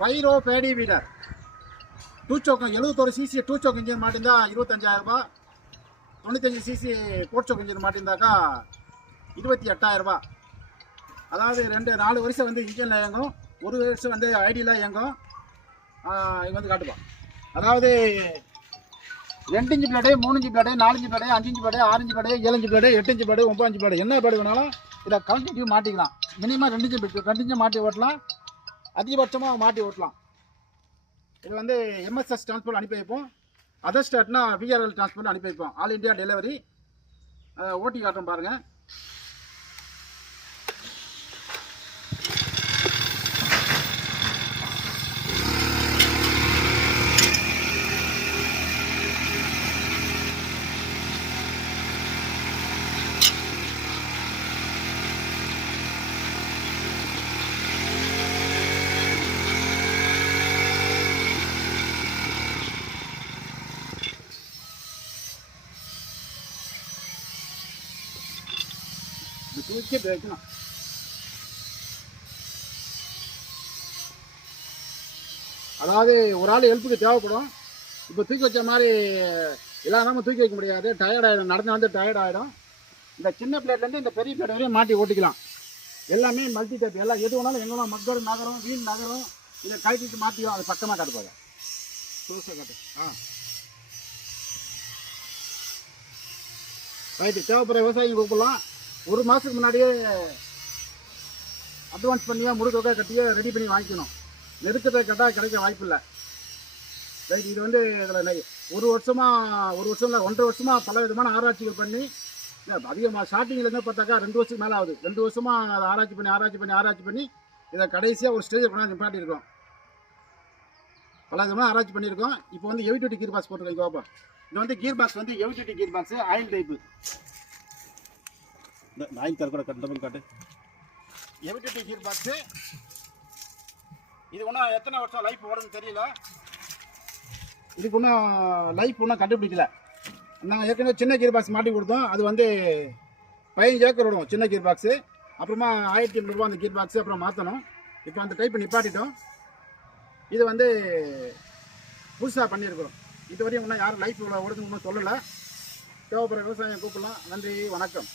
பைரோ paddy weeder two சோக்கம் 71 CC two stroke engine மாட்டிருந்தா 25,000 ரூபாய். 95 சிசி ஃபோர் சோக் இன்ஜின் மாட்டிருந்தாக்கா 28,000 ரூபாய். அதாவது 4 வருஷம் வந்து இன்ஜினில் இயங்கும், 1 வருஷம் வந்து ஐடியில் இயங்கும். இங்கே வந்து காட்டுப்போம். அதாவது 2 inch blade, 3 inch blade, 4 inch blade, 5 inch blade, 6 inch blade, 7 inch blade, 8 inch blade, 9 inch blade, என்ன பிளேடு வேணாலும் இதை கழட்டிட்டு மாட்டிக்கலாம். மினிமம் 2 இன்ச்சு மாட்டி ஓட்டலாம், அதிகபட்சமாக மாட்டி ஓட்டலாம். இது வந்து எம்எஸ்எஸ் டிரான்ஸ்போர்ட் அனுப்பி வைப்போம். அதர் ஸ்டேட்னா விஆர்எல் டிரான்ஸ்போர்ட் அனுப்பி வைப்போம். All India delivery. ஓட்டி காட்டுறோம் பாருங்கள். தூக்கி வைக்கணும். அதாவது ஒரு ஆள் ஹெல்ப்புக்கு தேவைப்படும். இப்போ தூக்கி வச்ச மாதிரி எல்லா நேரமும் தூக்கி வைக்க முடியாது, டயர்ட் ஆகிடும், நடந்து வந்து டயர்ட் ஆகிடும். இந்த சின்ன பிளேட்லேருந்து இந்த பெரிய பிளேட் வரையும் மாட்டி ஓட்டிக்கலாம். எல்லாமே மல்டி டைப், எல்லாம் எது வேணாலும் எங்கே மக்கள் நகரம் வீண் நகரம் இதை கழட்டிட்டு மாற்றிடும். அது பக்கமாக காட்டுப்பாங்க. காட்டு. ரைட்டு. தேவைப்படுற விவசாயிகள் கூப்பிடலாம். 1 மாதத்துக்கு முன்னாடியே அட்வான்ஸ் பண்ணியோ முழுக்க கட்டியோ ரெடி பண்ணி வாங்கிக்கணும். நெருக்கத்தை கேட்டால் கிடைக்க வாய்ப்பு இல்லை. ரைட். இது வந்து இதில் 1 வருஷம் இல்லை 1.5 வருஷமாக பல விதமான ஆராய்ச்சிகள் பண்ணி அதிகமாக ஸ்டார்டிங்லேருந்து பார்த்தாக்கா 2 வருஷத்துக்கு மேலே ஆகுது. 2 வருஷமாக அதை ஆராய்ச்சி பண்ணி இதை கடைசியாக ஒரு ஸ்டேஜில் கொண்டாந்து நிப்பாட்டியிருக்கோம். பல விதமாக ஆராய்ச்சி பண்ணியிருக்கோம். இப்போ வந்து ஹெவி டியூட்டி கீர் பாக்ஸ் போட்டிருக்கோம். இங்கே பார்ப்போம். இது வந்து கீர் பாக்ஸ் வந்து heavy duty gear box, oil type. Oil தர கூட கண்டபிள் காட்டு. Heavy duty gear box. இது இன்னும் எத்தனை வருஷம் லைஃப் ஓடுதுன்னு தெரியல. இதுக்கு இன்னும் லைஃப் இன்னும் கண்டுபிடிக்கல. நாங்கள் ஏற்கனவே சின்ன கீர் பாக்ஸ் மாட்டி கொடுத்தோம். அது வந்து 15 ஏக்கர் விடும் சின்ன கீர் பாக்ஸு. அப்புறமா 1,800 ரூபா அந்த கீர் பாக்ஸு அப்புறம் மாற்றணும். இப்போ அந்த டைப் நிப்பாட்டிட்டோம். இது வந்து புதுசாக பண்ணியிருக்கிறோம். இதுவரையும் இன்னும் யாரும் லைஃப் ஓடுதுன்னு இன்னும் சொல்லலை. தேவைப்படுற விவசாயம் கூப்பிடலாம். நன்றி, வணக்கம்.